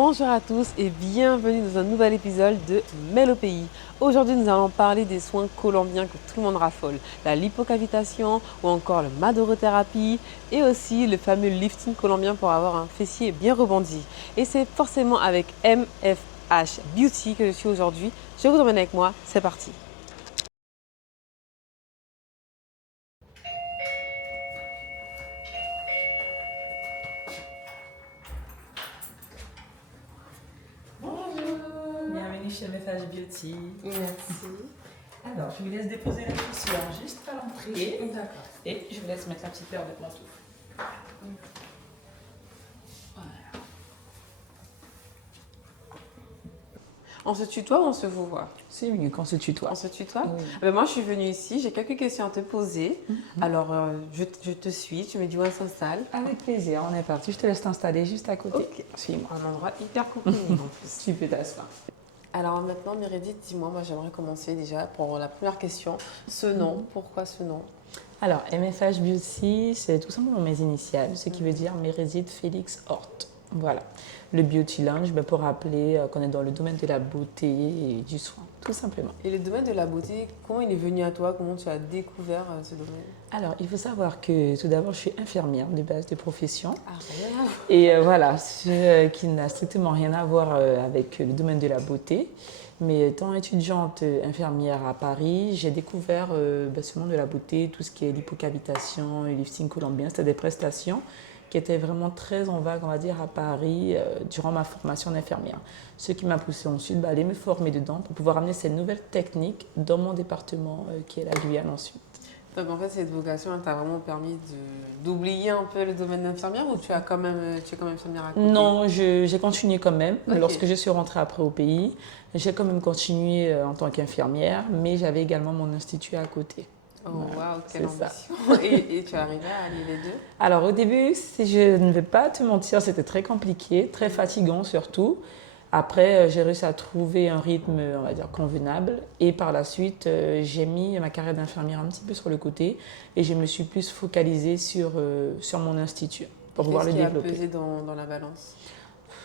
Bonjour à tous et bienvenue dans un nouvel épisode de Mel au pays. Aujourd'hui, nous allons parler des soins colombiens que tout le monde raffole, la lipocavitation ou encore le madorothérapie et aussi le fameux lifting colombien pour avoir un fessier bien rebondi. Et c'est forcément avec MFH Beauty que je suis aujourd'hui. Je vous emmène avec moi, c'est parti. Bonjour, bienvenue chez MFH Beauty. Merci. Alors, je vous laisse déposer les chaussures juste à l'entrée. D'accord. Et je vous laisse mettre la petite paire de pantoufles. Voilà. On se tutoie ou on se vouvoie? C'est mieux qu'on se tutoie. On se tutoie? Oui. Moi, je suis venue ici, j'ai quelques questions à te poser. Alors, je te suis, tu me dis où on s'installe. Avec plaisir, on est parti. Je te laisse t'installer juste à côté. Ok. Suis-moi. Un endroit hyper cocooning en plus. Tu peux t'asseoir. Alors maintenant, Meredith, dis-moi, moi j'aimerais commencer déjà pour la première question. Ce nom, pourquoi ce nom? Alors, MFH Beauty, c'est tout simplement mes initiales, ce qui veut dire Meredith Félix Hort. Voilà. Le Beauty Lounge, pour rappeler qu'on est dans le domaine de la beauté et du soin, tout simplement. Et le domaine de la beauté, comment il est venu à toi? Comment tu as découvert ce domaine? Alors, il faut savoir que tout d'abord, je suis infirmière de base de profession. Ah, rien. Et voilà, qui n'a strictement rien à voir avec le domaine de la beauté. Mais étant étudiante infirmière à Paris, j'ai découvert ce monde de la beauté, tout ce qui est lipocavitation, et lifting colombien. C'était des prestations qui étaient vraiment très en vague, on va dire, à Paris durant ma formation d'infirmière. Ce qui m'a poussée ensuite à aller me former dedans pour pouvoir amener ces nouvelles techniques dans mon département qui est la Guyane ensuite. Donc en fait, cette vocation t'a vraiment permis d'oublier un peu le domaine d'infirmière ou tu es quand même infirmière à côté? Non, j'ai continué quand même. Ok. Lorsque je suis rentrée après au pays, j'ai quand même continué en tant qu'infirmière, mais j'avais également mon institut à côté. Oh Voilà, waouh, quelle c'est ça. ambition! Et tu es arrivée à allier les deux? Alors au début, si je ne vais pas te mentir, c'était très compliqué, très fatigant surtout. Après, j'ai réussi à trouver un rythme, on va dire, convenable. Et par la suite, j'ai mis ma carrière d'infirmière un petit peu sur le côté et je me suis plus focalisée sur mon institut pour pouvoir le Qu'est-ce qui a développer. pesé dans la balance?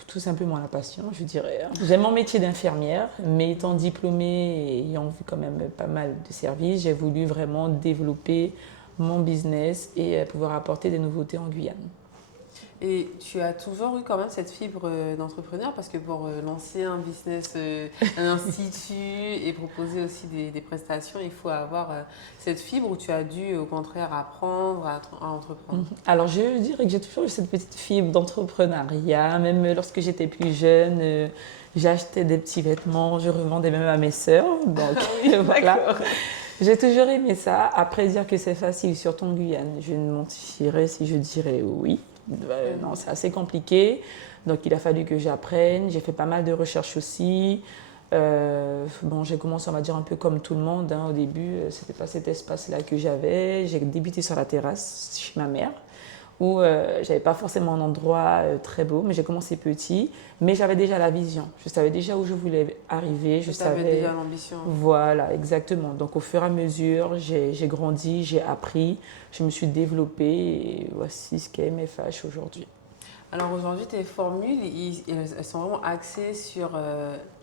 Tout simplement la passion, je dirais. J'aime mon métier d'infirmière, mais étant diplômée et ayant vu quand même pas mal de services, j'ai voulu vraiment développer mon business et pouvoir apporter des nouveautés en Guyane. Et tu as toujours eu quand même cette fibre d'entrepreneur parce que pour lancer un business, un institut et proposer aussi des prestations, il faut avoir cette fibre où tu as dû au contraire apprendre à entreprendre. Alors je dirais que j'ai toujours eu cette petite fibre d'entrepreneuriat, même lorsque j'étais plus jeune, j'achetais des petits vêtements, je revendais même à mes sœurs. Donc voilà. J'ai toujours aimé ça. Après dire que c'est facile, surtout en Guyane, je ne mentirais si je dirais oui. Non, c'est assez compliqué. Donc il a fallu que j'apprenne. J'ai fait pas mal de recherches aussi. J'ai commencé, on va dire, un peu comme tout le monde. Au début, c'était pas cet espace-là que j'avais. J'ai débuté sur la terrasse chez ma mère où j'avais pas forcément un endroit très beau, mais j'ai commencé petit, mais j'avais déjà la vision. Je savais déjà où je voulais arriver. Je savais déjà l'ambition. Voilà, exactement. Donc au fur et à mesure, j'ai grandi, j'ai appris, je me suis développée et voici ce qu'est MFH aujourd'hui. Alors aujourd'hui, tes formules, elles sont vraiment axées sur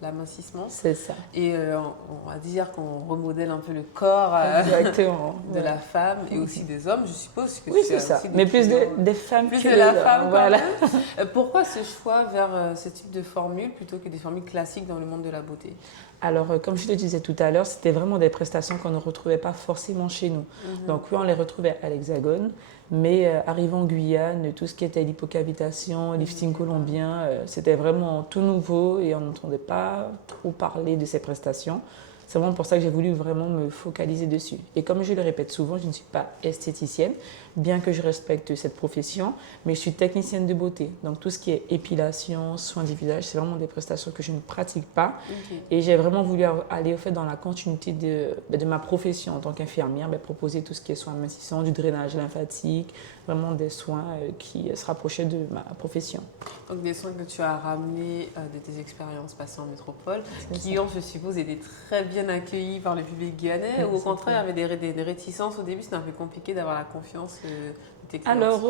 l'amincissement. C'est ça. Et on va dire qu'on remodèle un peu le corps Exactement. de la femme et aussi des hommes, je suppose que Oui, tu c'est as ça. aussi des Mais plus clients, des femmes plus que de la des femme hommes. quand Voilà. même. Pourquoi ce choix vers ce type de formule plutôt que des formules classiques dans le monde de la beauté? Alors, comme je te disais tout à l'heure, c'était vraiment des prestations qu'on ne retrouvait pas forcément chez nous. Donc, oui, on les retrouvait à l'Hexagone, mais arrivant en Guyane, tout ce qui était lipocavitation, lifting colombien, c'était vraiment tout nouveau et on n'entendait pas trop parler de ces prestations. C'est vraiment pour ça que j'ai voulu vraiment me focaliser dessus. Et comme je le répète souvent, je ne suis pas esthéticienne, bien que je respecte cette profession, mais je suis technicienne de beauté. Donc tout ce qui est épilation, soins du visage, c'est vraiment des prestations que je ne pratique pas. Okay. Et j'ai vraiment voulu aller au fait dans la continuité de ma profession en tant qu'infirmière, proposer tout ce qui est soins amincissants, du drainage lymphatique, vraiment des soins qui se rapprochaient de ma profession. Donc des soins que tu as ramenés de tes expériences passées en métropole, qui ont, je suppose, été très bien bien accueillie par le public guyanais ou au contraire, il y avait des réticences au début, c'était un peu compliqué d'avoir la confiance de tes clientes? Alors,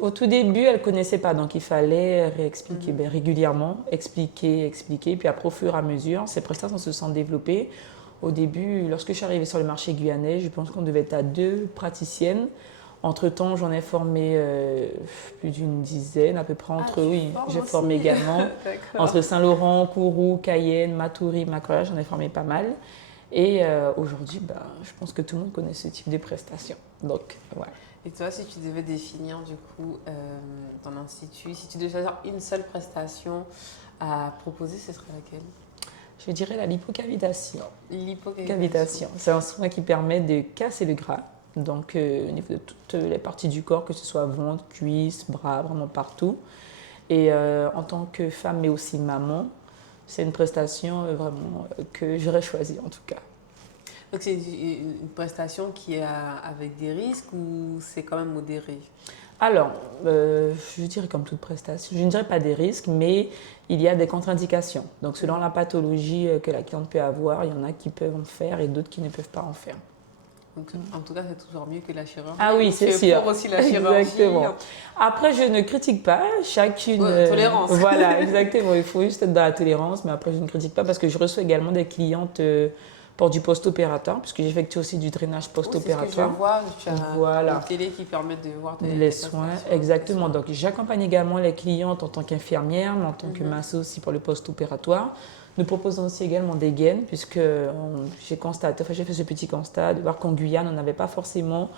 au tout début, elle ne connaissait pas, donc il fallait réexpliquer régulièrement, expliquer. Puis après, au fur et à mesure, ces prestations se sont développées. Au début, lorsque je suis arrivée sur le marché guyanais, je pense qu'on devait être à 2 praticiennes. Entre-temps, j'en ai formé plus d'une dizaine à peu près oui, j'ai formé également. Entre Saint-Laurent, Kourou, Cayenne, Matoury, Macola, j'en ai formé pas mal. Et aujourd'hui, je pense que tout le monde connaît ce type de prestations. Donc, ouais. Et toi, si tu devais définir du coup ton institut, si tu devais choisir une seule prestation à proposer, ce serait laquelle? Je dirais la lipocavitation. Lipocavitation. C'est un soin qui permet de casser le gras. Donc, au niveau de toutes les parties du corps, que ce soit ventre, cuisses, bras, vraiment partout. Et en tant que femme, mais aussi maman, c'est une prestation vraiment que j'aurais choisie en tout cas. Donc, c'est une prestation qui est avec des risques ou c'est quand même modéré? Alors, je dirais comme toute prestation, je ne dirais pas des risques, mais il y a des contre-indications. Donc, selon la pathologie que la cliente peut avoir, il y en a qui peuvent en faire et d'autres qui ne peuvent pas en faire. Donc, en tout cas, c'est toujours mieux que la chirurgie. Ah oui, c'est sûr. Pour aussi la chirurgie. Exactement. Après, je ne critique pas. Chacune. Tolérance. Voilà, exactement. Il faut juste être dans la tolérance, mais après, je ne critique pas parce que je reçois également des clientes pour du post-opératoire, puisque j'effectue aussi du drainage post-opératoire. C'est ce que je vois. Tu as une télé qui permet de voir les soins. Exactement. Donc, j'accompagne également les clientes en tant qu'infirmière, mais en tant que masso aussi pour le post-opératoire. Nous proposons aussi également des gaines, puisque j'ai fait ce petit constat de voir qu'en Guyane, on n'avait pas forcément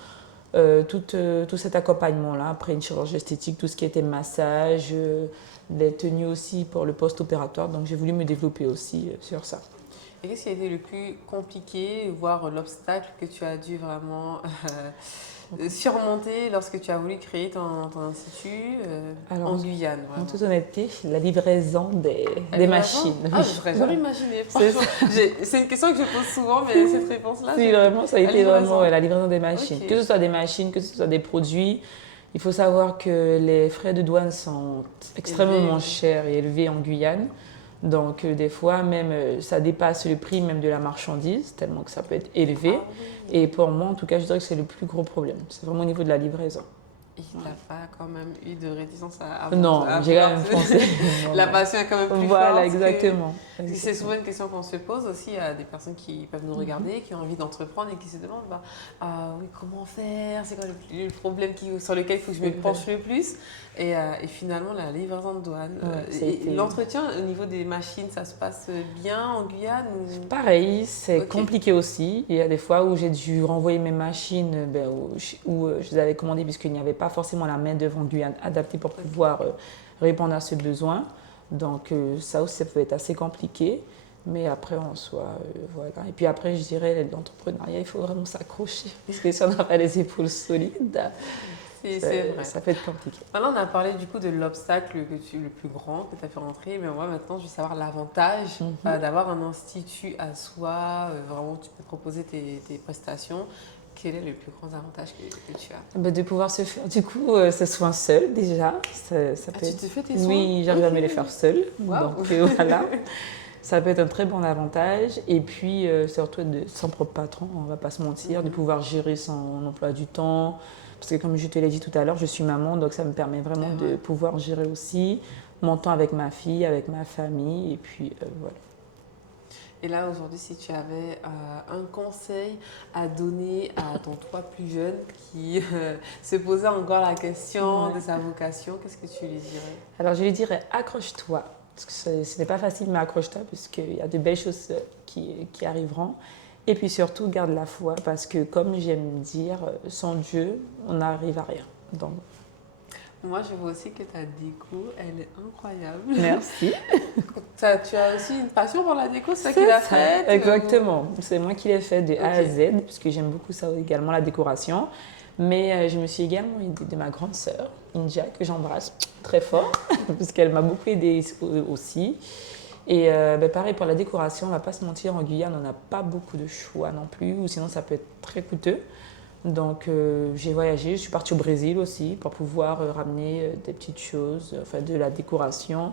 tout cet accompagnement-là. Après une chirurgie esthétique, tout ce qui était massage, les tenues aussi pour le post-opératoire. Donc, j'ai voulu me développer aussi sur ça. Et qu'est-ce qui a été le plus compliqué, voire l'obstacle que tu as dû vraiment surmonter lorsque tu as voulu créer ton institut en Guyane? En toute honnêteté, la livraison des machines. Ah, je n'aurais jamais imaginé. C'est une question que je pose souvent, mais cette réponse-là... Oui, vraiment, ça a été vraiment la livraison des machines. Okay. Que ce soit des machines, que ce soit des produits. Il faut savoir que les frais de douane sont extrêmement chers et élevés en Guyane. Donc, des fois, même, ça dépasse le prix même de la marchandise, tellement que ça peut être élevé. Ah, oui. Et pour moi, en tout cas, je dirais que c'est le plus gros problème. C'est vraiment au niveau de la livraison. Et tu n'as pas quand même eu de réticence à non, j'ai quand même pensé. La passion est quand même plus forte. Voilà, exactement. C'est souvent une question qu'on se pose aussi à des personnes qui peuvent nous regarder, qui ont envie d'entreprendre et qui se demandent oui, comment faire, c'est quoi le problème sur lequel il faut que je me penche le plus. Et finalement, la livraison de douane. L'entretien au niveau des machines, ça se passe bien en Guyane ou... Pareil, c'est compliqué aussi. Il y a des fois où j'ai dû renvoyer mes machines où je les avais commandées puisqu'il n'y avait pas forcément la main-d'œuvre en Guyane adaptée pour pouvoir répondre à ce besoin. Donc ça aussi, ça peut être assez compliqué. Mais après, en soi, voilà. Et puis après, je dirais, l'entrepreneuriat, il faut vraiment s'accrocher. Parce que si on n'a pas les épaules solides, ça peut être compliqué. Maintenant, on a parlé du coup de l'obstacle le plus grand que tu as fait rentrer. Mais moi, maintenant, je veux savoir l'avantage d'avoir un institut à soi. Vraiment, tu peux proposer tes prestations. Quel est le plus grand avantage que tu as? De pouvoir se faire, du coup, ce soin seul déjà. Ça peut tu te fais tes soins? Oui, j'arrive à me les faire seule. Wow. Donc voilà. Ça peut être un très bon avantage. Et puis, surtout de son propre patron, on ne va pas se mentir, de pouvoir gérer son emploi du temps. Parce que comme je te l'ai dit tout à l'heure, je suis maman, donc ça me permet vraiment de pouvoir gérer aussi mon temps avec ma fille, avec ma famille. Et puis, voilà. Et là, aujourd'hui, si tu avais un conseil à donner à ton toi plus jeune qui se posait encore la question de sa vocation, qu'est-ce que tu lui dirais? Alors, je lui dirais accroche-toi. Parce que ce n'est pas facile, mais accroche-toi, puisqu'il y a de belles choses qui arriveront. Et puis surtout, garde la foi, parce que comme j'aime dire, sans Dieu, on n'arrive à rien. Donc, moi, je vois aussi que ta déco, elle est incroyable. Merci. Tu as aussi une passion pour la déco, c'est ça qui l'a faite? Exactement. C'est moi qui l'ai fait de A à Z, puisque j'aime beaucoup ça également, la décoration. Mais je me suis également aidée de ma grande sœur, India, que j'embrasse très fort, puisqu'elle m'a beaucoup aidée aussi. Et pareil, pour la décoration, on ne va pas se mentir, en Guyane, on n'a pas beaucoup de choix non plus, ou sinon ça peut être très coûteux. Donc j'ai voyagé, je suis partie au Brésil aussi pour pouvoir ramener des petites choses, enfin de la décoration,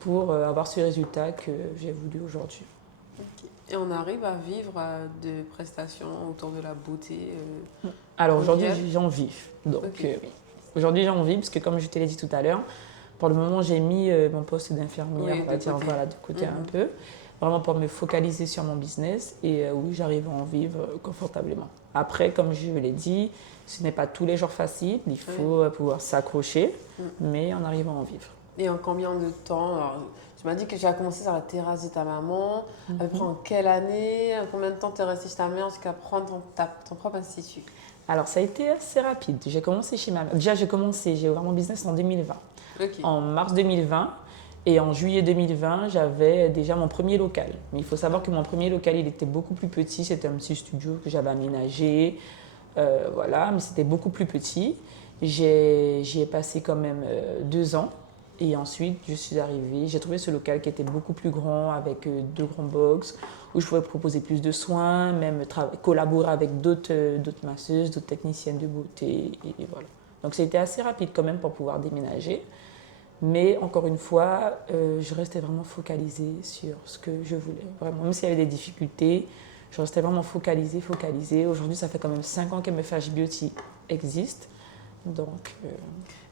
pour avoir ce résultat que j'ai voulu aujourd'hui. Ok. Et on arrive à vivre de prestations autour de la beauté Alors aujourd'hui, mondiale. j'en vis. Donc Ok. aujourd'hui, j'en vis parce que comme je te l'ai dit tout à l'heure, pour le moment, j'ai mis mon poste d'infirmière, Oui, on va de dire, côté. voilà, de côté un Mhm. peu, vraiment pour me focaliser sur mon business et oui, j'arrive à en vivre confortablement. Après, comme je l'ai dit, ce n'est pas tous les jours facile, il Ouais. faut pouvoir s'accrocher, Mm. mais on arrive à en vivre. Et en combien de temps? Alors, tu m'as dit que tu as commencé sur la terrasse de ta maman. À peu près Mhm. en quelle année? Combien de temps tu es resté chez ta mère jusqu'à prendre ton propre institut? Alors, ça a été assez rapide. J'ai commencé chez ma mère. Déjà, j'ai ouvert mon business en 2020. Ok. En mars 2020 et en juillet 2020, j'avais déjà mon premier local. Mais il faut savoir que mon premier local, il était beaucoup plus petit. C'était un petit studio que j'avais aménagé. Voilà, mais c'était beaucoup plus petit. J'y ai passé quand même 2 ans. Et ensuite, je suis arrivée, j'ai trouvé ce local qui était beaucoup plus grand, avec 2 grands box, où je pouvais proposer plus de soins, même collaborer avec d'autres masseuses, d'autres techniciennes de beauté. Et voilà. Donc, c'était assez rapide quand même pour pouvoir déménager. Mais encore une fois, je restais vraiment focalisée sur ce que je voulais. Vraiment, même s'il y avait des difficultés, je restais vraiment focalisée. Aujourd'hui, ça fait quand même 5 ans que MFH Beauty existe. Donc,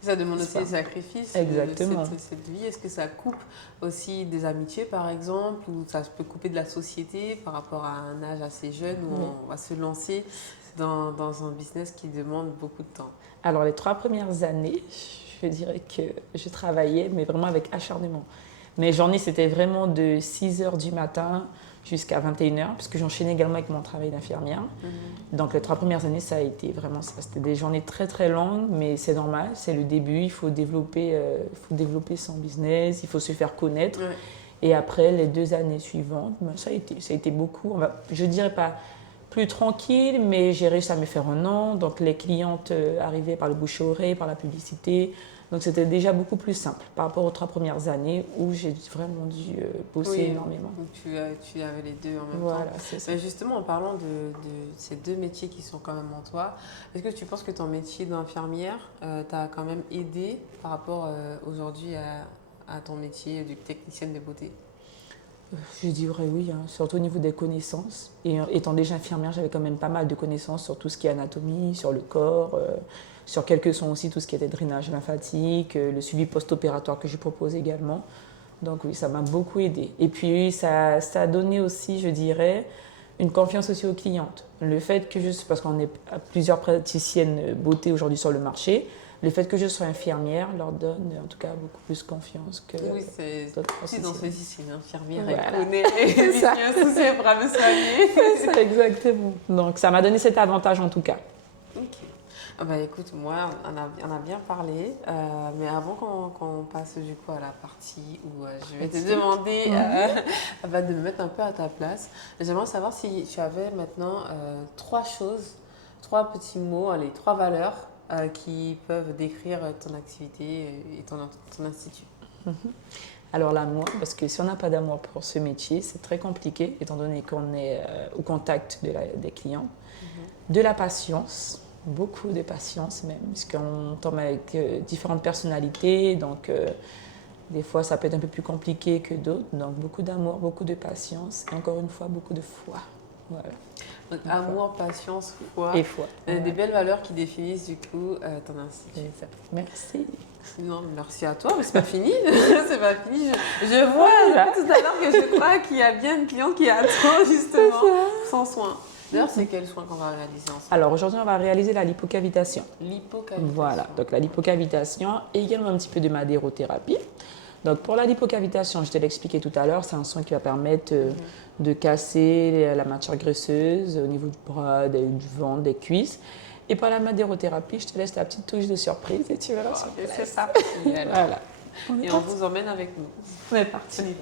Ça demande c'est aussi des pas sacrifices, exactement. cette vie. Est-ce que ça coupe aussi des amitiés, par exemple, ou ça peut couper de la société par rapport à un âge assez jeune où Oui. on va se lancer dans un business qui demande beaucoup de temps? Alors, les 3 premières années, je dirais que je travaillais, mais vraiment avec acharnement. Mes journées, c'était vraiment de 6 heures du matin jusqu'à 21 heures, puisque j'enchaînais également avec mon travail d'infirmière. Mhm. Donc les 3 premières années, ça a été vraiment ça. C'était des journées très très longues, mais c'est normal, c'est le début. Il faut développer son business, il faut se faire connaître. Ouais. Et après, les 2 années suivantes, ben, ça a été beaucoup. Je dirais pas plus tranquille, mais j'ai réussi à me faire un nom. Donc les clientes arrivaient par le bouche-à-oreille, par la publicité. Donc c'était déjà beaucoup plus simple par rapport aux 3 premières années où j'ai vraiment dû bosser Oui, énormément. donc tu avais les deux en même temps. Voilà, c'est ça. Mais justement, en parlant de ces deux métiers qui sont quand même en toi, est-ce que tu penses que ton métier d'infirmière t'a quand même aidé par rapport aujourd'hui à ton métier de technicienne de beauté? Je dirais oui, hein, surtout au niveau des connaissances. Et étant déjà infirmière, j'avais quand même pas mal de connaissances sur tout ce qui est anatomie, sur le corps, sur quelques sons aussi, tout ce qui était drainage lymphatique, le suivi post-opératoire que je propose également. Donc oui, ça m'a beaucoup aidé. Et puis oui, ça a donné aussi, je dirais, une confiance aussi aux clientes. Le fait que parce qu'on est plusieurs praticiennes beauté aujourd'hui sur le marché, le fait que je sois infirmière leur donne en tout cas beaucoup plus confiance que Oui, c'est d'autres si dans praticiennes. ceci, c'est une infirmière, elle Voilà. connaît les Ça. soucis, elle pourra me soigner. C'est ça, exactement. Donc ça m'a donné cet avantage en tout cas. Ok. Ah bah écoute, moi, on a bien parlé, mais avant qu'on passe du coup à la partie où je vais te Explique. demander bah, de me mettre un peu à ta place, j'aimerais savoir si tu avais maintenant 3 choses, 3 petits mots, allez, 3 valeurs qui peuvent décrire ton activité et ton institut. Alors l'amour, parce que si on n'a pas d'amour pour ce métier, c'est très compliqué étant donné qu'on est au contact des clients. De la patience, beaucoup de patience même, puisqu'on tombe avec différentes personnalités, donc des fois ça peut être un peu plus compliqué que d'autres. Donc beaucoup d'amour, beaucoup de patience et encore une fois beaucoup de foi. Voilà. Donc Une amour, patience, foi, Et foi. des Voilà. belles valeurs qui définissent du coup ton institut. C'est ça. Merci. Non, merci à toi, mais c'est pas fini. C'est pas fini. Je vois depuis tout à l'heure que je crois qu'il y a bien une cliente qui attend justement son soin. D'ailleurs, c'est quel soin qu'on va réaliser ensemble? Alors aujourd'hui, on va réaliser la lipocavitation. L'hypocavitation. Voilà, donc la lipocavitation et également un petit peu de madérothérapie. Donc pour la lipocavitation, je te l'ai expliqué tout à l'heure, c'est un soin qui va permettre de casser la matière graisseuse au niveau du bras, du ventre, des cuisses. Et pour la madérothérapie, je te laisse la petite touche de surprise et tu verras sur Et place. c'est parti. Alors. Voilà. Et on vous emmène avec nous. On est parti. On y va.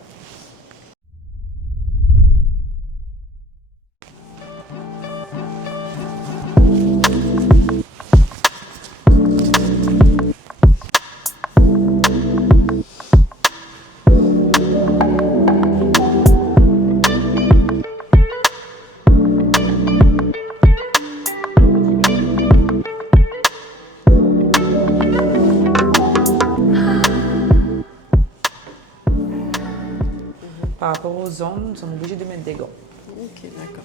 rapport aux angles, nous sommes obligés de mettre des gants. Ok, d'accord.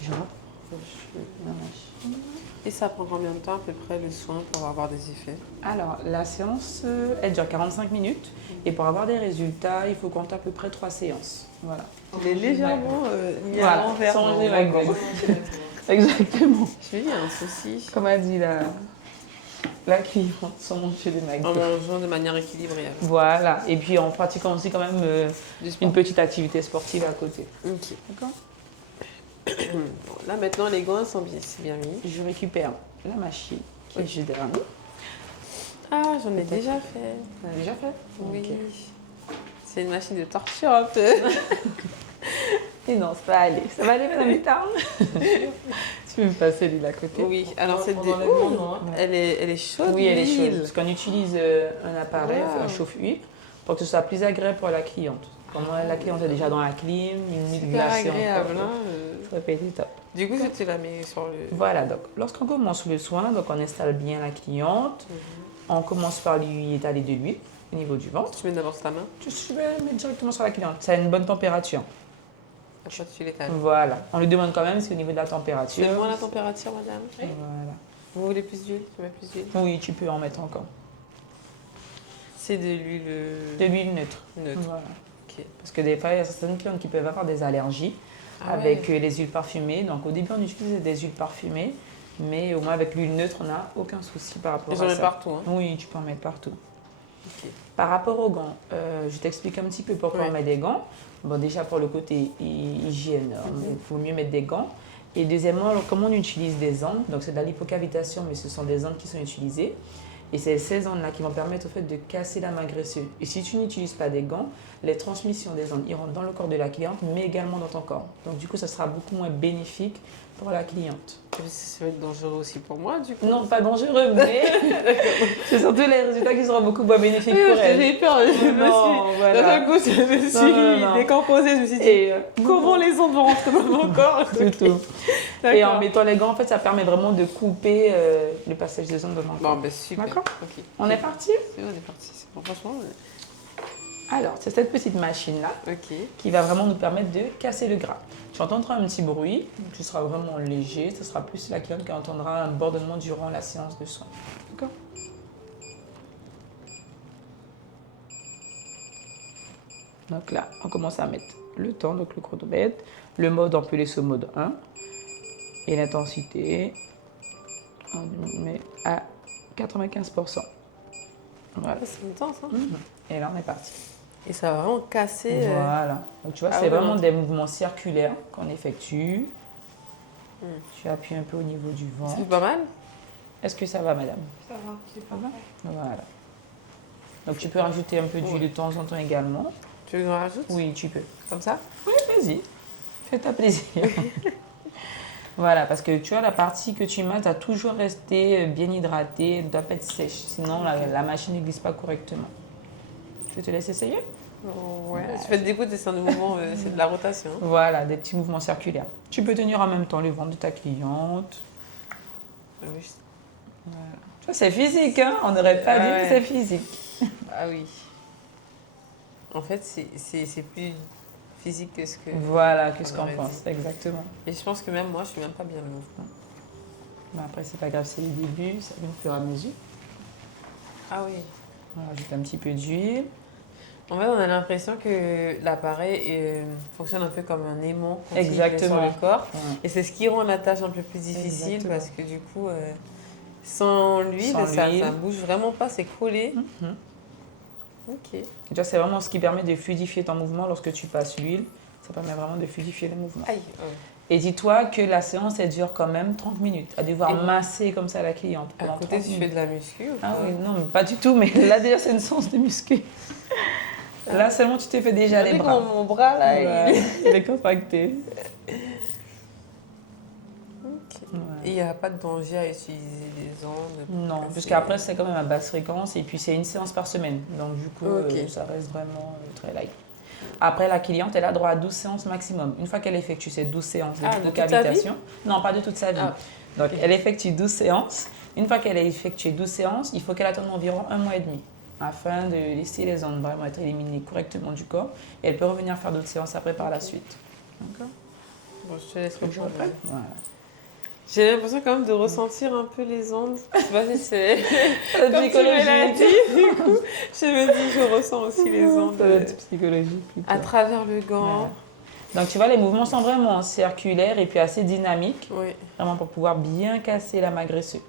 Je rapproche la machine. Et ça prend combien de temps à peu près le soin pour avoir des effets? Alors, la séance, elle dure 45 minutes. Et pour avoir des résultats, il faut compter à peu près 3 séances. Voilà. Il est légèrement mis à Voilà, l'envers. sans dans manger le la gant. gueule. Exactement. Je me dis, il y a un souci. Comme a dit la cliente, sans manger des En McDo. mangeant de manière équilibrée. Alors. Voilà. Et puis en pratiquant aussi quand même Du sport. une petite activité sportive à côté. Ok. D'accord. Bon, là maintenant les gants sont bien, c'est bien mis. Je récupère la machine qui est juste derrière nous. Ah, j'en ai déjà fait. On a déjà fait. Oui. Ok. C'est une machine de torture un peu. Et non, ça va aller. Ça va aller, Madame Mitard. Tu peux me passer l'huile à côté? Oui, alors c'est On enlève mon nom, hein. elle est chaude. Oui, elle est chaude. l'huile. Parce qu'on utilise un appareil, Wow. un chauffe-huile, pour que ce soit plus agréable pour la cliente. Comme la cliente est déjà dans la clim, une huile Super glacée agréable. encore. Hein. Ça peut être top. Du coup, tu la mets sur le. Voilà, donc lorsqu'on commence le soin, donc on installe bien la cliente. On commence par lui étaler de l'huile au niveau du ventre. Tu mets d'abord sur ta main, Je vais la mettre directement sur la cliente. Ça a une bonne température. après tu l'étales. Voilà. On lui demande quand même si au niveau de la température. Tu mets moins la température, madame? Voilà. Vous voulez plus d'huile? Tu mets plus d'huile? Oui, tu peux en mettre encore. C'est de l'huile De l'huile neutre. neutre. Voilà. Ok. Parce que des fois, il y a certaines clientes qui peuvent avoir des allergies Ah avec ouais. les huiles parfumées. Donc au début, on utilise des huiles parfumées, mais au moins avec l'huile neutre, on n'a aucun souci par rapport Et j'en à mets ça. partout. Hein. Oui, tu peux en mettre partout. Ok. Par rapport aux gants, je t'explique un petit peu pourquoi Ouais. on met des gants. Bon, déjà pour le côté hygiène, il faut mieux mettre des gants. Et deuxièmement, alors, comment on utilise des ondes? Donc c'est de la lipocavitation, mais ce sont des ondes qui sont utilisées. Et c'est ces ondes-là qui vont permettre au fait de casser la main graisseuse. Et si tu n'utilises pas des gants, les transmissions des ondes iront dans le corps de la cliente, mais également dans ton corps. Donc du coup, ça sera beaucoup moins bénéfique pour la cliente. Et puis, ça va être dangereux aussi pour moi, du coup. Non, pas dangereux, mais c'est surtout les résultats qui seront beaucoup moins bénéfiques Oui, pour parce que elle. j'ai eu peur. Je me Non, suis. voilà. D'un seul coup, je me suis non. décomposée. Je me suis dit, Et comment les ondes vont rentrer dans mon corps? du tout. Et en mettant les gants, en fait, ça permet vraiment de couper le passage des ondes dans le corps. Bon, ben super. D'accord. Ok. On est parti? C'est bon, on est parti. C'est bon, franchement. Alors, c'est cette petite machine-là Ok. qui va vraiment nous permettre de casser le gras. Tu entendras un petit bruit, tu seras vraiment léger, ce sera plus la cliente qui entendra un bourdonnement durant la séance de soins. D'accord? Donc là, on commence à mettre le temps, donc le chronomètre. Le mode, on peut laisser au mode 1. Et l'intensité, on met à 95%. Voilà. Ah, c'est intense, hein. Et là, on est parti. Et ça va vraiment casser. Voilà. Donc tu vois, Ah c'est ouais, vraiment non. des mouvements circulaires qu'on effectue. Tu appuies un peu au niveau du Ça ventre. fait pas mal? Est-ce que ça va, madame? Ça va, c'est pas mal. Voilà. Donc tu peux rajouter un peu d'huile de temps en temps également. Tu veux que j'en rajoute? Oui, tu peux. Comme ça? Oui, vas-y. Fais-toi plaisir. Voilà, parce que tu vois, la partie que tu mets, tu as toujours resté bien hydratée, elle ne doit pas être sèche. Sinon, la machine ne glisse pas correctement. Je te laisse essayer? Ouais. Tu fais des gouttes et c'est un mouvement, c'est de la rotation. Voilà, des petits mouvements circulaires. Tu peux tenir en même temps le ventre de ta cliente. Oui. Voilà. Tu vois, c'est physique, hein? On n'aurait pas dit Ouais. que c'est physique. Ah oui. En fait, c'est plus physique que ce que. Voilà, qu'est-ce On qu'on aurait pense, exactement. Et je pense que même moi, je suis même pas bien le mouvement. Mais après, c'est pas grave, c'est le début, ça vient au fur et à mesure. Ah oui. On rajoute un petit peu d'huile. En fait, on a l'impression que l'appareil fonctionne un peu comme un aimant quand il est sur Exactement. le corps. Ouais. Et c'est ce qui rend la tâche un peu plus difficile Exactement. parce que du coup, sans l'huile, Sans ça l'huile. bouge vraiment pas, c'est collé. Mhm. Ok. Et tu vois, c'est vraiment ce qui permet de fluidifier ton mouvement lorsque tu passes l'huile. Ça permet vraiment de fluidifier le mouvement. Aïe. Et dis-toi que la séance, elle dure quand même 30 minutes. À devoir Et- masser comme ça la cliente À pendant côté, 30 tu fais minutes. de la muscu ou Ah pas? oui, non, mais pas du tout. Mais là, déjà, c'est une séance de muscu. Là, seulement, tu t'es fait déjà les Regardez bras. comment mon bras là, Ouais, il... il est contracté. Ok. Ouais. Et il n'y a pas de danger à utiliser des ondes pour Non, casser. parce qu'après, c'est quand même à basse fréquence et puis c'est une séance par semaine. Donc, du coup, Ok. ça reste vraiment très light. Après, la cliente, elle a droit à 12 séances maximum. Une fois qu'elle effectue ces 12 séances de Ah, de toute sa lipocavitation, non, pas de toute sa vie. Ah, Donc, elle effectue 12 séances. Une fois qu'elle a effectué 12 séances, il faut qu'elle attende environ 1 mois et demi. afin de laisser les ondes vraiment être éliminées correctement du corps. Et elle peut revenir faire d'autres séances après par la suite. D'accord. Bon, je te laisse Toujours reprendre. prêt. Voilà. J'ai l'impression quand même de ressentir un peu les ondes. Je sais pas si c'est Comme comme tu me l'as dit. Du coup, je me dis, je ressens aussi les ondes psychologique plutôt. à travers le gant. Voilà. Donc tu vois, les mouvements sont vraiment circulaires et puis assez dynamiques, Oui. vraiment pour pouvoir bien casser la main graisseuse.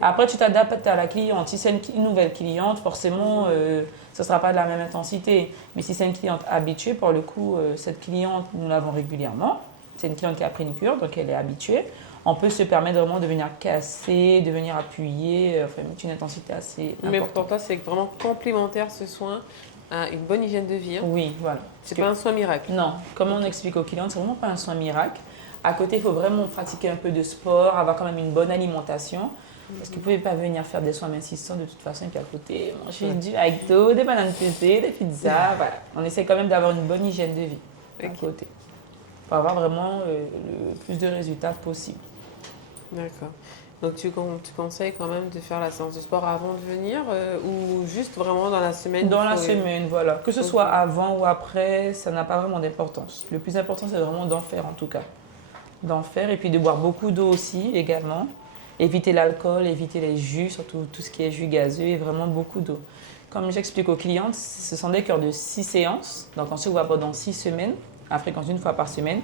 Après, tu t'adaptes à la cliente. Si c'est une nouvelle cliente, forcément, ce ne sera pas de la même intensité. Mais si c'est une cliente habituée, pour le coup, cette cliente, nous l'avons régulièrement. C'est une cliente qui a pris une cure, donc elle est habituée. On peut se permettre vraiment de venir casser, de venir appuyer, enfin, mettre une intensité assez Mais importante. pour toi, c'est vraiment complémentaire ce soin à une bonne hygiène de vie. Hein. Oui, voilà. C'est Parce pas un soin miracle. Non, comme on explique aux clientes, c'est vraiment pas un soin miracle. À côté, il faut vraiment pratiquer un peu de sport, avoir quand même une bonne alimentation. Parce que vous ne pouvez pas venir faire des soins mincissants de toute façon et puis à côté manger du McDo, des bananes pesées, des pizzas. Voilà. On essaie quand même d'avoir une bonne hygiène de vie à côté pour avoir vraiment le plus de résultats possible. D'accord. Donc tu conseilles quand même de faire la séance de sport avant de venir ou juste vraiment dans la semaine? Dans la semaine, voilà. Que ce soit avant ou après, ça n'a pas vraiment d'importance. Le plus important, c'est vraiment d'en faire en tout cas. D'en faire et puis de boire beaucoup d'eau aussi également. Éviter l'alcool, éviter les jus, surtout tout ce qui est jus gazeux et vraiment beaucoup d'eau. Comme j'explique aux clientes, ce sont des cures de 6 séances. Donc on se voit pendant 6 semaines, à fréquence une fois par semaine.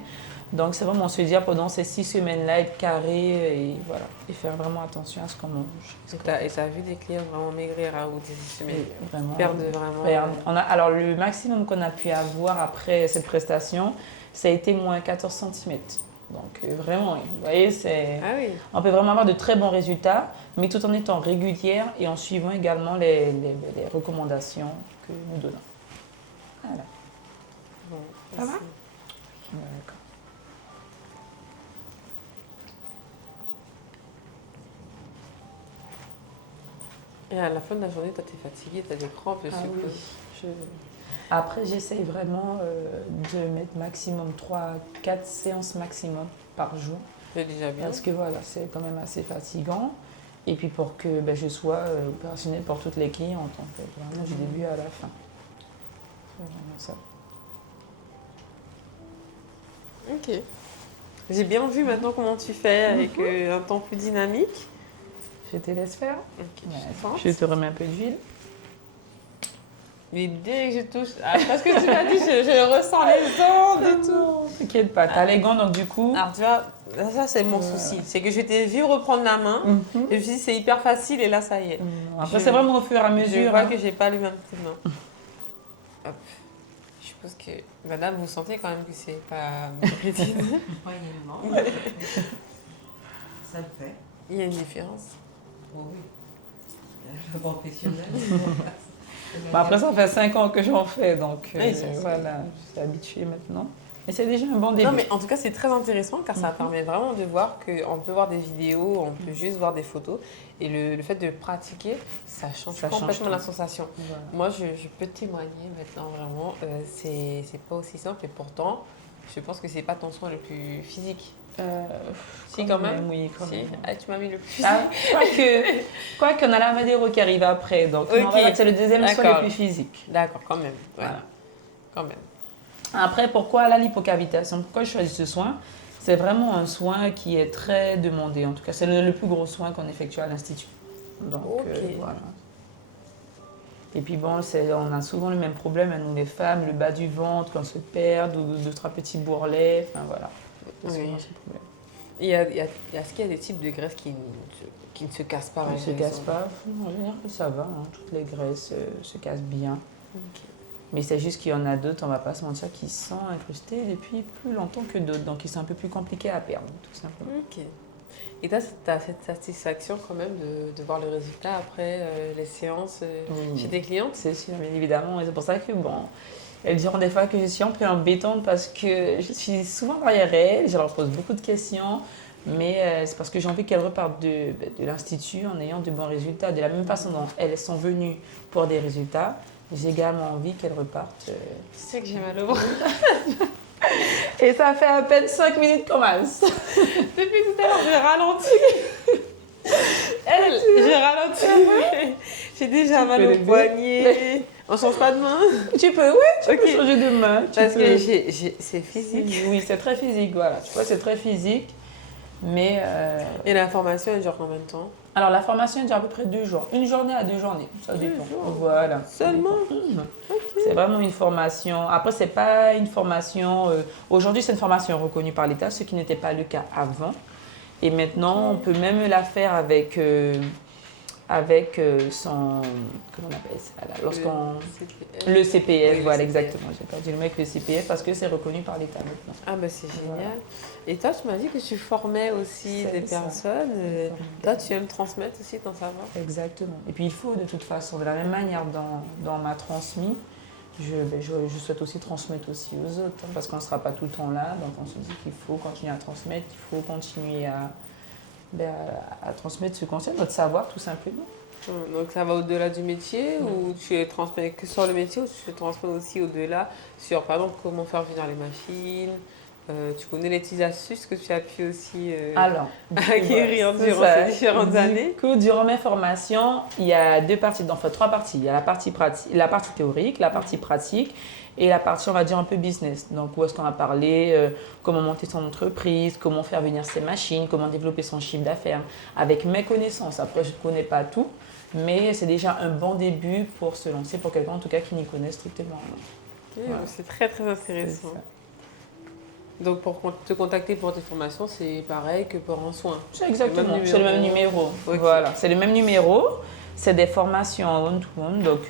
Donc c'est vraiment se dire pendant ces 6 semaines-là, être carré et voilà. Et faire vraiment attention à ce qu'on mange. Et tu as vu des clients vraiment maigrir au bout de 6 semaines? Vraiment, Perdre vraiment. Alors le maximum qu'on a pu avoir après cette prestation, ça a été moins 14 cm. Donc vraiment, vous voyez, on peut vraiment avoir de très bons résultats, mais tout en étant régulière et en suivant également les recommandations que nous donnons. Voilà. Bon, Ça va? D'accord. Et à la fin de la journée, toi, tu es fatiguée, tu as des crampes, je suppose. Oui. Après, j'essaye vraiment de mettre maximum 3-4 séances maximum par jour. C'est déjà bien. Parce que voilà, c'est quand même assez fatigant. Et puis pour que je sois opérationnelle pour toutes les clientes, en fait, vraiment du début à la fin. C'est vraiment ça. Ok. J'ai bien vu maintenant comment tu fais avec un temps plus dynamique. Je te laisse faire. Okay, je te remets un peu d'huile. Mais dès que je touche, parce que tu m'as dit, je ressens les ondes et tout. T'inquiète pas, t'as les gants donc du coup. Alors tu vois, ça c'est mon souci. C'est que je t'ai vu reprendre la main et je me suis dit c'est hyper facile et là ça y est. Après c'est vraiment au fur et à mesure. Je vois que j'ai pas le même coup de main. Hop. Je suppose que madame, vous sentez quand même que c'est pas moyennement. Moyennement. Ça le fait. Il y a une différence. Oh oui. Le professionnel. Après ça fait 5 ans que j'en fais donc oui, voilà, je suis habituée maintenant. Et c'est déjà un bon début. Non mais en tout cas c'est très intéressant car ça permet vraiment de voir qu'on peut voir des vidéos, on peut juste voir des photos et le fait de pratiquer, ça change complètement la sensation. Voilà. Moi je peux témoigner maintenant vraiment, c'est pas aussi simple et pourtant je pense que c'est pas ton soin le plus physique. Si quand même. Oui, quand même. Ah, tu m'as mis le plus. Quoi qu'on a la Madero qui arrive après, donc c'est le deuxième soin le plus physique. D'accord, quand même. Ouais. Voilà. Quand même. Après, pourquoi la lipocavitation? Pourquoi je choisis ce soin? C'est vraiment un soin qui est très demandé. En tout cas, c'est le plus gros soin qu'on effectue à l'Institut. Donc voilà. Et puis bon, on a souvent le même problème, nous les femmes, le bas du ventre, qu'on se perd, ou 2-3 petits bourrelets, enfin voilà. Oui. Est-ce qu'il y a des types de graisses qui ne se cassent pas? Qui ne se cassent pas. En général, ça va. Hein. Toutes les graisses se cassent bien. Okay. Mais c'est juste qu'il y en a d'autres, on ne va pas se mentir, qui sont incrustées depuis plus longtemps que d'autres. Donc, ils sont un peu plus compliqués à perdre, tout simplement. Ok. Et tu as cette satisfaction quand même de voir le résultat après les séances chez tes clientes? C'est sûr, bien évidemment. Et c'est pour ça que, elles diront des fois que je suis un peu embêtante parce que je suis souvent derrière elles, je leur pose beaucoup de questions, mais c'est parce que j'ai envie qu'elles repartent de l'Institut en ayant de bons résultats. De la même façon dont elles sont venues pour des résultats, j'ai également envie qu'elles repartent. Tu sais que j'ai mal au bras. Et ça fait à peine 5 minutes qu'on masse. Depuis tout à l'heure, j'ai ralenti. J'ai ralenti. J'ai déjà Tu mal peux au lever. poignet. On change pas de main? Tu peux, oui, tu peux Ok. changer de main. Parce que c'est physique. Oui, c'est très physique, voilà. Tu vois, c'est très physique. Mais Et la formation, elle dure combien de temps? alors la formation dure à peu près 2 jours. Une journée à 2 journées, ça dépend. jours. Voilà. ça Seulement? dépend. C'est vraiment une formation. Après, c'est pas une formation. Aujourd'hui, c'est une formation reconnue par l'État, ce qui n'était pas le cas avant. Et maintenant, on peut même la faire avec son. Comment on appelle ça là, lorsqu'on. Le CPF, Oui, le voilà, CPF. exactement. J'ai perdu le mot avec le CPF parce que c'est reconnu par l'État maintenant. Ah bah c'est génial. Voilà. Et toi, tu m'as dit que tu formais aussi C'est des ça. personnes. Former Toi, tu aimes transmettre aussi ton savoir? Exactement. Et puis il faut de toute façon, de la même manière dont on m'a transmis, je souhaite aussi transmettre aussi aux autres, hein, parce qu'on ne sera pas tout le temps là. Donc on se dit qu'il faut continuer à transmettre, qu'il faut continuer à transmettre ce qu'on sait, notre savoir tout simplement. Donc ça va au-delà du métier ou tu les transmets que sur le métier ou tu les transmets aussi au-delà sur par exemple comment faire venir les machines, tu connais les petites astuces que tu as pu aussi Alors, acquérir c'est durant ça. ces différentes années. Du coup, durant mes formations, il y a deux parties, enfin 3 parties. Il y a la partie pratique, la partie théorique, la partie pratique et la partie, on va dire, un peu business. Donc, où est-ce qu'on va parler, comment monter son entreprise, comment faire venir ses machines, comment développer son chiffre d'affaires avec mes connaissances. Après, je ne connais pas tout, mais c'est déjà un bon début pour se lancer, pour quelqu'un en tout cas qui n'y connaît strictement rien. Ok, Voilà. c'est très très C'est intéressant. ça. Donc pour te contacter pour tes formations, c'est pareil que pour un soin. C'est exactement, c'est le même numéro. Ok. Voilà, c'est le même numéro. C'est des formations en one-to-one, donc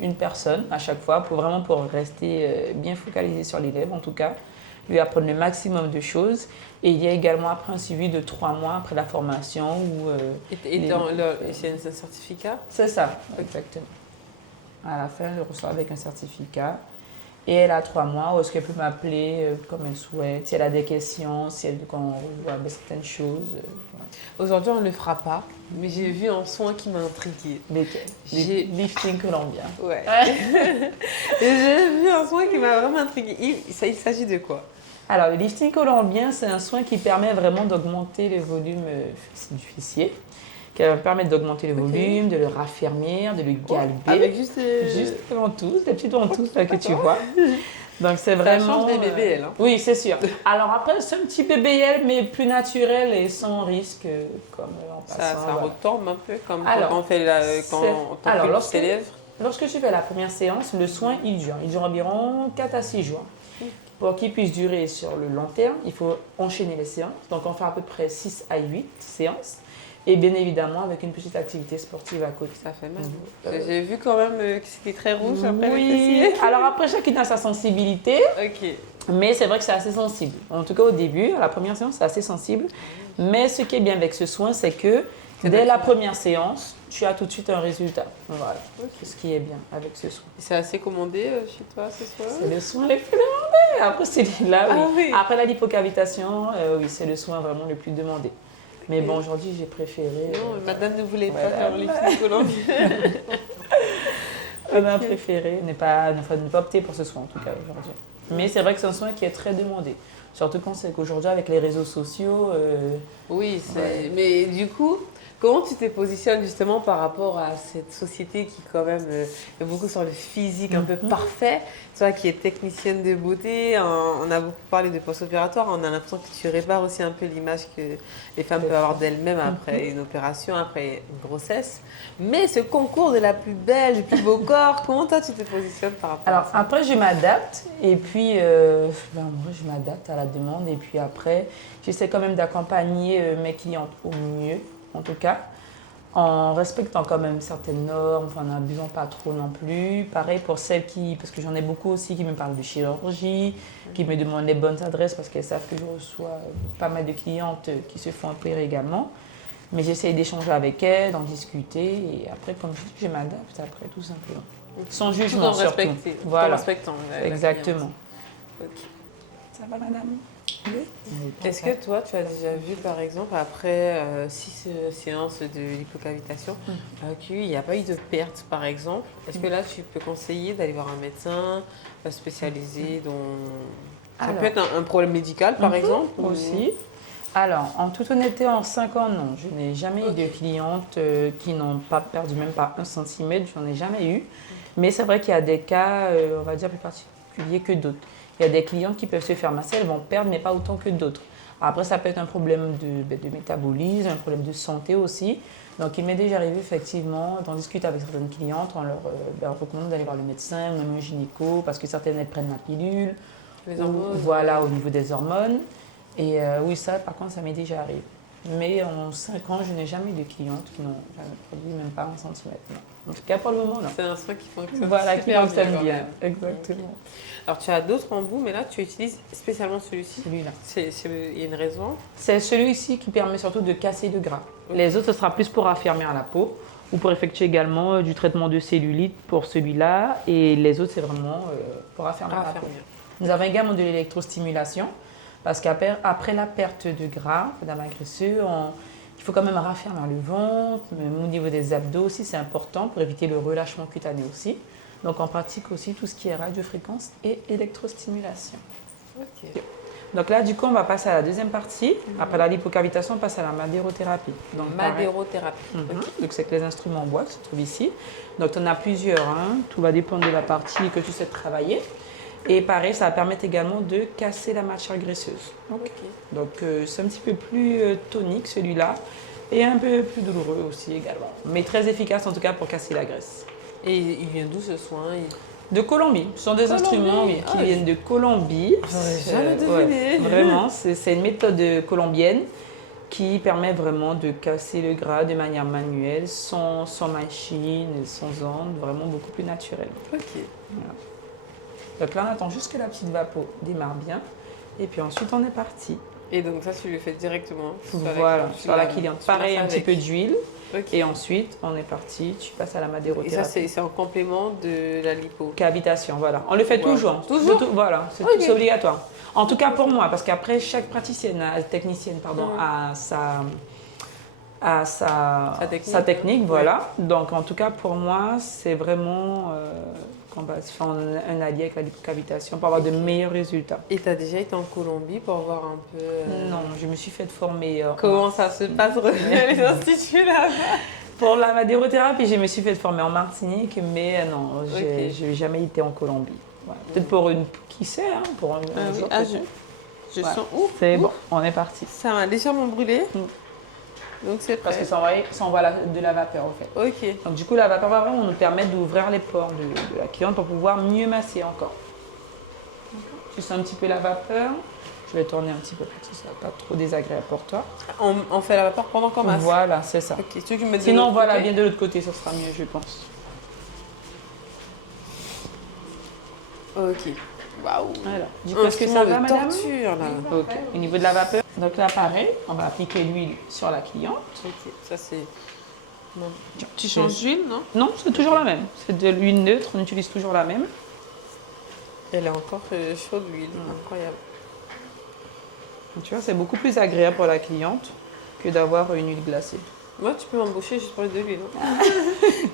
une personne à chaque fois, vraiment pour rester bien focalisé sur l'élève en tout cas, lui apprendre le maximum de choses. Et il y a également après un suivi de 3 mois après la formation. Et c'est un certificat? C'est ça, exactement. À la fin, elle reçoit avec un certificat. Et elle a 3 mois où est-ce qu'elle peut m'appeler comme elle souhaite, si elle a des questions, si elle veut qu'on revoie certaines choses. Voilà. Aujourd'hui, on ne le fera pas, mais j'ai vu un soin qui m'a intriguée. Lesquelles? J'ai- Les lifting colombien. Ouais. Et j'ai vu un soin qui m'a vraiment intriguée. Il s'agit de quoi? Alors, le lifting colombien, c'est un soin qui permet vraiment d'augmenter le volume du fessier, qui va permettre d'augmenter le volume, de le raffermir, de le galber. Avec juste, Juste les ventouses, les petites ventouses là, que tu vois. Donc, c'est ça vraiment. change des BBL. Hein. Oui, c'est sûr. Alors, après, c'est un petit BBL, mais plus naturel et sans risque, comme en passant. Ça voilà. retombe un peu comme Alors, quand on fait quand on alors, fait lorsque- ses lèvres. Lorsque tu fais la première séance, le soin, il dure. Il dure environ 4 à 6 jours. Pour qu'il puisse durer sur le long terme, il faut enchaîner les séances. Donc, on fait à peu près 6 à 8 séances. Et bien évidemment, avec une petite activité sportive à côté. Ça fait mal. Mhm. J'ai vu quand même que c'était très rouge après le Oui, fessier. alors après, chacune a sa sensibilité. Ok. Mais c'est vrai que c'est assez sensible. En tout cas, au début, à la première séance, c'est assez sensible. Mais ce qui est bien avec ce soin, c'est que dès la première séance, tu as tout de suite un résultat. Voilà. C'est ce qui est bien avec ce soin. C'est assez commandé chez toi ce soir? C'est le soin le plus demandé. Après, c'est là, oui. Ah oui. Après la lipocavitation, oui, c'est le soin vraiment le plus demandé. Mais bon, aujourd'hui, j'ai préféré. Non, madame ne voulait pas voilà. faire le lifting colombien. On a préféré ne pas opter pour ce soin, en tout cas, aujourd'hui. Mais c'est vrai que c'est un soin qui est très demandé. Surtout quand c'est qu'aujourd'hui, avec les réseaux sociaux. Oui, Ouais. mais du coup, comment tu te positionnes justement par rapport à cette société qui quand même est beaucoup sur le physique un peu parfait, toi qui es technicienne de beauté, on a beaucoup parlé de post-opératoire, on a l'impression que tu répares aussi un peu l'image que les femmes peuvent avoir d'elles-mêmes après une opération, après une grossesse. Mais ce concours de la plus belle, du plus beau corps, comment toi tu te positionnes par rapport Alors à ça? après, je m'adapte et puis moi, je m'adapte à la demande et puis après, j'essaie quand même d'accompagner mes clientes au mieux, en tout cas, en respectant quand même certaines normes, enfin, en n'abusant pas trop non plus. Pareil pour celles parce que j'en ai beaucoup aussi qui me parlent de chirurgie, qui me demandent les bonnes adresses parce qu'elles savent que je reçois pas mal de clientes qui se font opérer également. Mais j'essaye d'échanger avec elles, d'en discuter et après, comme je dis, je m'adapte après tout simplement. Sans Tout en jugement surtout. respectant, tout en Voilà, respectant la exactement. cliente. Ok. Ça va madame? Est-ce que toi, tu as déjà vu, par exemple, après 6 séances de lipocavitation, qu'il n'y a pas eu de perte, par exemple? Est-ce que là, tu peux conseiller d'aller voir un médecin spécialisé dans... Ça Alors. peut être un problème médical, par exemple? ou- Aussi. Alors, en toute honnêteté, en 5 ans, non. Je n'ai jamais eu de clientes qui n'ont pas perdu même pas 1 cm. J'en ai jamais eu. Mais c'est vrai qu'il y a des cas, on va dire, plus particuliers que d'autres. Il y a des clientes qui peuvent se faire masser, elles vont perdre, mais pas autant que d'autres. Après, ça peut être un problème de métabolisme, un problème de santé aussi. Donc, il m'est déjà arrivé effectivement d'en discuter avec certaines clientes. On leur recommande d'aller voir le médecin ou même un gynéco parce que certaines, elles prennent la pilule. Les hormones. Voilà, au niveau des hormones. Et oui, ça, par contre, ça m'est déjà arrivé. Mais en 5 ans, je n'ai jamais eu de clientes qui n'ont jamais produit même pas 1 cm. En tout cas, pour le moment, non. C'est un soin qui fonctionne Voilà, qui super fonctionne quand bien. même. Exactement. Alors, tu as d'autres embouts, mais là, tu utilises spécialement celui-ci. Celui-là. Il y a une raison. C'est celui-ci qui permet surtout de casser le gras. Les autres, ce sera plus pour affermir la peau ou pour effectuer également du traitement de cellulite pour celui-là. Et les autres, c'est vraiment pour affermir la peau. Nous avons également de l'électrostimulation parce qu'après la perte de gras, de la graisseux, il faut quand même raffermir le ventre, même au niveau des abdos aussi, c'est important pour éviter le relâchement cutané aussi. Donc on pratique aussi tout ce qui est radiofréquence et électrostimulation. Ok. Donc là, du coup, on va passer à la deuxième partie. Après la lipocavitation, on passe à la madérothérapie. Donc, Madérothérapie. Ok. Donc, c'est que les instruments en bois qui se trouvent ici. Donc, on a plusieurs. Tout va dépendre de la partie que tu sais travailler. Et pareil, ça va permettre également de casser la matière graisseuse. Ok. Donc, c'est un petit peu plus tonique, celui-là. Et un peu plus douloureux aussi également. Mais très efficace, en tout cas, pour casser la graisse. Et il vient d'où ce soin? De Colombie. Ce sont des instruments qui viennent de Colombie. J'aurais jamais deviné. Vraiment, c'est une méthode colombienne qui permet vraiment de casser le gras de manière manuelle, sans machine, sans onde, vraiment beaucoup plus naturel. Ok. Voilà. Donc là, on attend juste que la petite vapeau démarre bien. Et puis ensuite, on est parti. Et donc ça, tu le fais directement Sur la cliente. Pareil, un petit peu d'huile. Ok. Et ensuite, on est parti, tu passes à la Et madérothérapie. ça, c'est en complément de la lipo. Cavitation, voilà. On le fait toujours. Toujours voilà, c'est obligatoire. En tout cas pour moi, parce qu'après, chaque technicienne a sa technique, voilà. Donc en tout cas pour moi, c'est vraiment qu'on va se faire un allié avec la lipocavitation pour avoir de meilleurs résultats. Et tu as déjà été en Colombie pour voir un peu... Non, je me suis fait former... comment ça se passe les instituts là-bas? Pour la madérothérapie, je me suis fait former en Martinique, mais non, je n'ai jamais été en Colombie. Voilà. Peut-être pour une... Qui sait, pour un jour, je sens ouf. C'est bon, on est parti. Ça m'a légèrement brûlé. Donc c'est prêt. Parce que ça envoie de la vapeur en fait. Ok. Donc du coup, la vapeur va vraiment nous permettre d'ouvrir les pores de la cliente pour pouvoir mieux masser encore. Tu sens un petit peu la vapeur. Je vais tourner un petit peu pour que ce soit pas trop désagréable pour toi. On fait la vapeur pendant qu'on masse. Voilà, c'est ça. Ok. Tu veux que je mette Sinon, voilà, bien de l'autre côté, ça sera mieux, je pense. Ok. Waouh. Alors, du coup, est-ce que ça va, madame? Torture là. Ok. Au niveau de la vapeur, donc là, pareil, on va appliquer l'huile sur la cliente. Ok. Ça c'est. Non. Tu changes d'huile, non? Non, c'est toujours la même. C'est de l'huile neutre, on utilise toujours la même. Elle est encore chaude l'huile. Incroyable. Tu vois, c'est beaucoup plus agréable pour la cliente que d'avoir une huile glacée. Moi, tu peux m'embaucher juste pour de l'huile.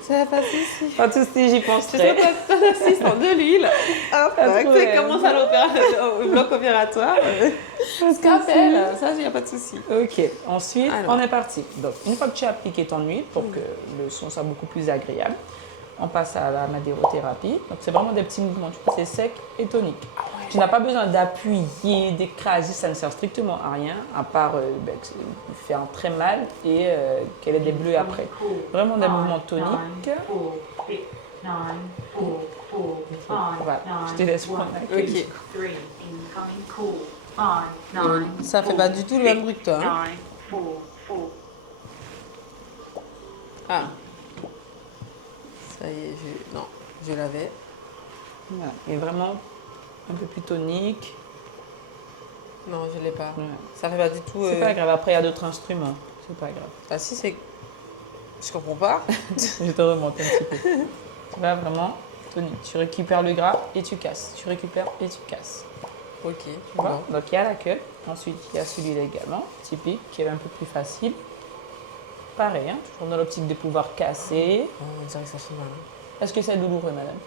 Ça va pas de souci. Pas de souci, j'y C'est penserai. ton assistant de l'huile. Hop, Pas de tu commences à au bloc opératoire. Scalpel, ça, il n'y a pas de souci. Ok, ensuite, Alors. on est parti. Donc, une fois que tu as appliqué ton huile pour que le son soit beaucoup plus agréable, on passe à la madérothérapie. Donc, c'est vraiment des petits mouvements. Tu vois, c'est sec et tonique. Tu n'as pas besoin d'appuyer, d'écraser, ça ne sert strictement à rien, à part faire très mal et qu'elle ait des bleus après. Vraiment des mouvements toniques. Voilà, je te laisse prendre la clé. Ça fait pas du tout le même bruit que toi. Hein. Ah. Ça y est, non, je l'avais. Voilà. Et vraiment un peu plus tonique. Non, je l'ai pas. Ouais. Ça fait pas du tout. C'est pas grave, après il y a d'autres instruments. C'est pas grave. Ah si, c'est. Je comprends pas. Je te remonte un petit peu. Tu vas vraiment tonique. Tu récupères le gras et tu casses. Tu récupères et tu casses. Ok. Tu vois? Donc il y a la queue. Ensuite il y a celui-là également, typique, qui est un peu plus facile. Pareil, hein, toujours dans l'optique de pouvoir casser. Oh, on dirait que ça fait mal. Est-ce que c'est douloureux, madame?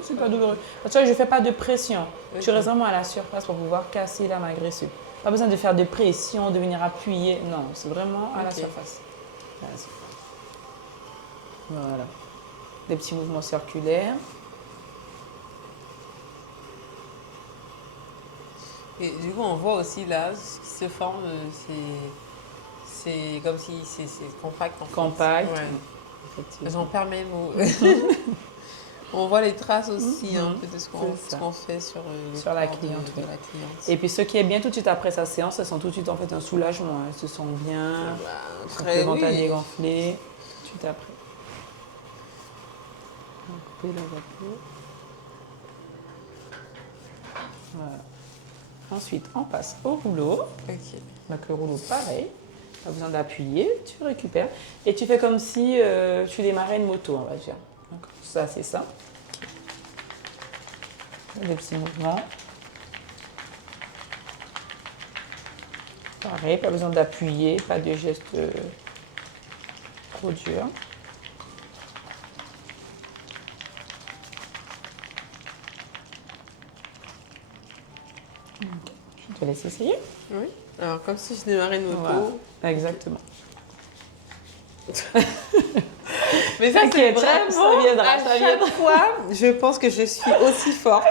C'est pas douloureux. Parce que je ne fais pas de pression. Tu restes vraiment à la surface pour pouvoir casser la main graisseuse. Pas besoin de faire de pression, de venir appuyer. Non, c'est vraiment à la Ok. surface. À la surface. Voilà. Des petits mouvements circulaires. Et du coup, on voit aussi là, ce qui se forme, c'est comme si c'est compact en fait. Compact. Ouais. Effectivement. J'en perds mes mots. On voit les traces aussi un peu de ce C'est ça. qu'on fait sur, le Sur la corps cliente, de oui. la cliente. Et puis ce qui est bien tout de suite après sa séance, elles sont tout de suite en fait un soulagement. Elles se sentent bien, Bah, un très peu ventre oui. dégonflé, tout de suite après. On va couper la vapeur. Voilà. Ensuite, on passe au rouleau. Ok. Donc le rouleau, pareil. Pas besoin d'appuyer, tu récupères. Et tu fais comme si tu démarrais une moto, on va dire. Donc, ça, c'est ça. Des petits mouvements. Pareil, pas besoin d'appuyer, pas de gestes trop durs. Ok, je te laisse essayer. Oui. Alors, comme si je démarrais une moto. Voilà, exactement. Mais ça, c'est T'inquiète, vraiment, ça viendra, à ça chaque viendra. fois, je pense que je suis aussi forte.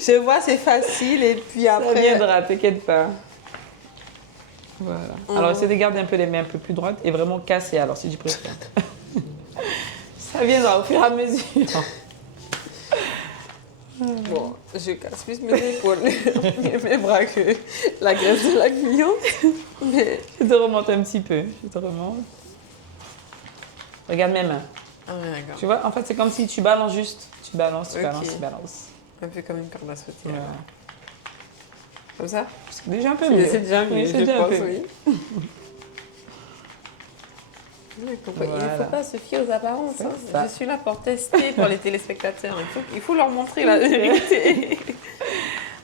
Je vois, c'est facile, et puis Ça après... viendra, t'inquiète pas. Voilà. Alors, Mhm. essaie de garder un peu les mains un peu plus droites et vraiment casser, alors, si tu préfères. Ça viendra au fur et à mesure. Bon, je casse plus mes épaules et mes bras que la graisse de la cliente. Mais... Je te remonte un petit peu. Je te remonte. Regarde mes mains. Ah ouais, d'accord. Tu vois, en fait, c'est comme si tu balances juste. Tu balances, tu Ok. balances, tu balances. Un peu comme une corde à sauter. Voilà. alors. Comme ça? C'est déjà un peu mieux. C'est déjà mieux, Oui, c'est je déjà un pense, peu mieux. oui. Il ne Voilà. faut pas se fier aux apparences. C'est Hein. ça. Je suis là pour tester pour les téléspectateurs. Il faut leur montrer la vérité.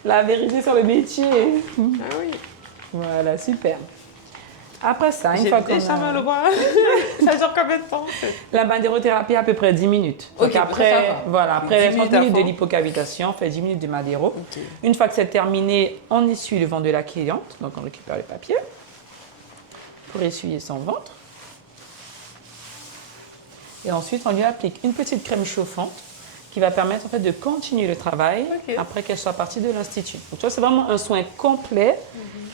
La vérité sur le métier. Ah oui. Voilà, super. Après ça, une J'ai fois qu'on déjà mal au a... bras. Ça dure combien de temps en fait? La banderothérapie, à peu près 10 minutes. Ok, Donc ça après, va. voilà, après 10 les 30 minutes minutes de avant. lipocavitation, on fait 10 minutes de madéro. Ok. Une fois que c'est terminé, on essuie le ventre de la cliente. Donc on récupère le papier pour essuyer son ventre. Et ensuite, on lui applique une petite crème chauffante qui va permettre en fait de continuer le travail Ok. après qu'elle soit partie de l'institut. Donc tu vois, c'est vraiment un soin complet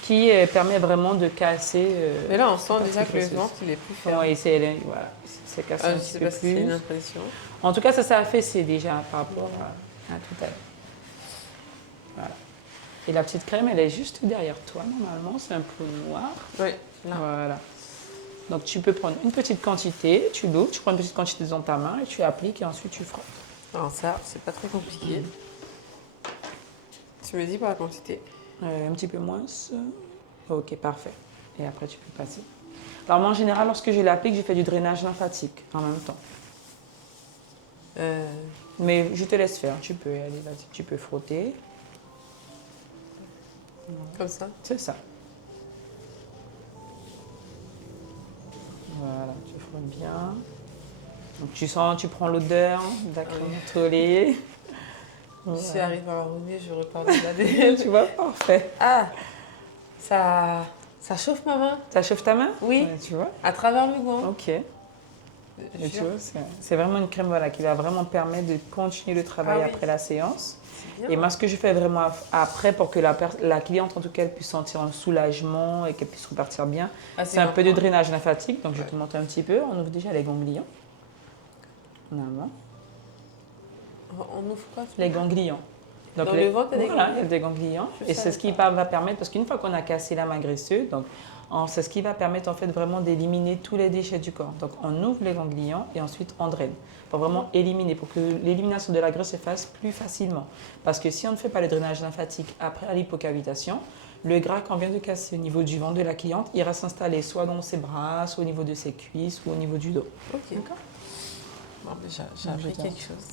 qui permet vraiment de casser. Mais là, on sent cette déjà partie que le graisseuse. ventre, il est plus Et fort. oui, voilà, c'est cassé Ah, un je petit sais peu pas si c'est plus. une impression. En tout cas, ça s'est affaissé déjà par rapport à tout à l'heure. Voilà. Et la petite crème, elle est juste derrière toi, normalement. C'est un peu noir. Oui, là. Voilà. Donc, tu peux prendre une petite quantité, tu l'ouvres, tu prends une petite quantité dans ta main et tu appliques et ensuite tu frottes. Alors ça, c'est pas très compliqué. Tu me dis pour la quantité. Un petit peu moins. Ok, parfait. Et après, tu peux passer. Alors, moi, en général, lorsque je l'applique, je fais du drainage lymphatique en même temps. Mais je te laisse faire. Tu peux aller, vas-y, tu peux frotter. Comme ça. C'est ça. Voilà, tu frottes bien. Donc, tu sens, tu prends l'odeur de la crème mentholée. Si j'arrive à enrouler, je repars de là. Tu vois, parfait. Ah, ça chauffe ma main. Ça chauffe ta main? Oui. Ouais, tu vois? À travers le gant. Ok. Je Et tu jure. vois, c'est vraiment une crème voilà, qui va vraiment permettre de continuer le travail Ah oui. après la séance. C'est bien. Et moi, ce que je fais vraiment après pour que la cliente, en tout cas, elle puisse sentir un soulagement et qu'elle puisse repartir bien, Ah, c'est un peu de maintenant. drainage lymphatique. Donc, je te montre un petit peu. On ouvre déjà les ganglions. Normalement. On ouvre quoi? Les ganglions. Donc, Dans le ventre, il y a des voilà, ganglions? il y a des ganglions. Je Et c'est savais ce qui pas. va permettre, parce qu'une fois qu'on a cassé la main graisseuse, donc, c'est ce qui va permettre en fait vraiment d'éliminer tous les déchets du corps. Donc on ouvre les ganglions et ensuite on draine pour vraiment éliminer, pour que l'élimination de la graisse se fasse plus facilement. Parce que si on ne fait pas le drainage lymphatique après la lipocavitation, le gras qu'on vient de casser au niveau du ventre de la cliente ira s'installer soit dans ses bras, soit au niveau de ses cuisses ou au niveau du dos. Ok. D'accord. Bon, déjà, j'ai appris quelque chose.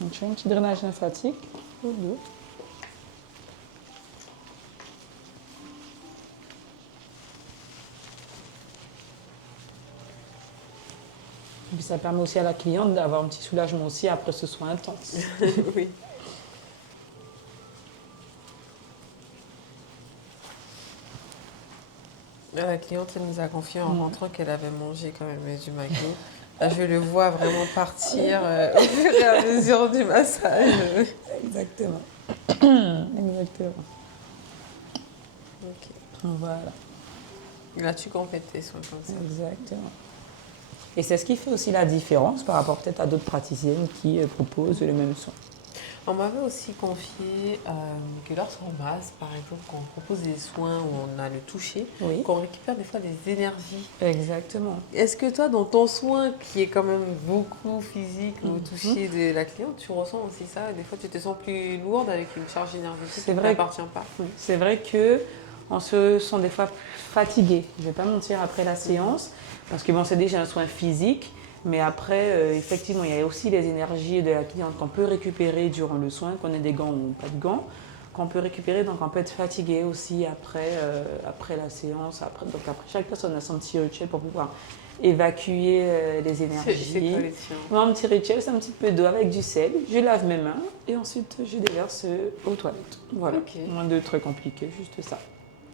Donc je fais un petit drainage lymphatique au dos. Et puis ça permet aussi à la cliente d'avoir un petit soulagement aussi après ce soin intense. Oui. La cliente, elle nous a confié en rentrant qu'elle avait mangé quand même du McDo. Là, je le vois vraiment partir au fur et à mesure du massage. Exactement. Exactement. Ok. Voilà, Là, tu complètes tes soins comme ça. exactement. Et c'est ce qui fait aussi la différence par rapport peut-être à d'autres praticiennes qui proposent les mêmes soins. On m'avait aussi confié que lorsqu'on masse, par exemple, quand on propose des soins où on a le toucher, Oui. qu'on récupère des fois des énergies. Exactement. Est-ce que toi, dans ton soin, qui est quand même beaucoup physique, au toucher de la cliente, tu ressens aussi ça? Et des fois, tu te sens plus lourde avec une charge énergétique C'est qui ne vrai. t'appartient pas. C'est vrai que on se sent des fois fatigué. Je ne vais pas mentir après la séance, parce que bon, c'est déjà un soin physique, mais après, effectivement, il y a aussi les énergies de la cliente qu'on peut récupérer durant le soin, qu'on ait des gants ou pas de gants, qu'on peut récupérer, donc on peut être fatigué aussi après la séance. Donc après, chaque personne a son petit rituel pour pouvoir évacuer les énergies. C'est quoi les tiens? Moi, mon petit rituel, c'est un petit peu d'eau avec du sel. Je lave mes mains et ensuite je déverse aux toilettes. Voilà, Ok. moins de très compliqué, juste ça.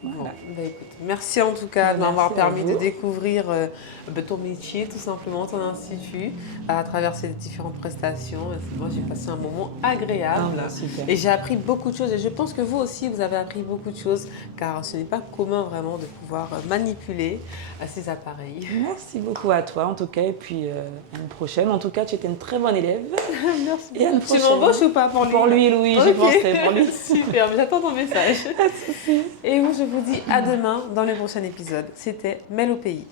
Voilà. Bah, écoute, merci en tout cas de Merci m'avoir à permis de vous. découvrir ton métier, tout simplement, ton institut, à travers ces différentes prestations. Moi, j'ai passé un moment agréable Super. et j'ai appris beaucoup de choses. Et je pense que vous aussi, vous avez appris beaucoup de choses, car ce n'est pas commun vraiment de pouvoir manipuler ces appareils. Merci beaucoup à toi en tout cas et puis à une prochaine. En tout cas, tu étais une très bonne élève. Merci. Et à une Tu prochaine. m'embauches ou pas pour lui? Pour lui, Louis, j'y Ok. penserai pour lui. Super, j'attends ton message. Et moi, je vous dis à demain dans le prochain épisode. C'était Mel au pays.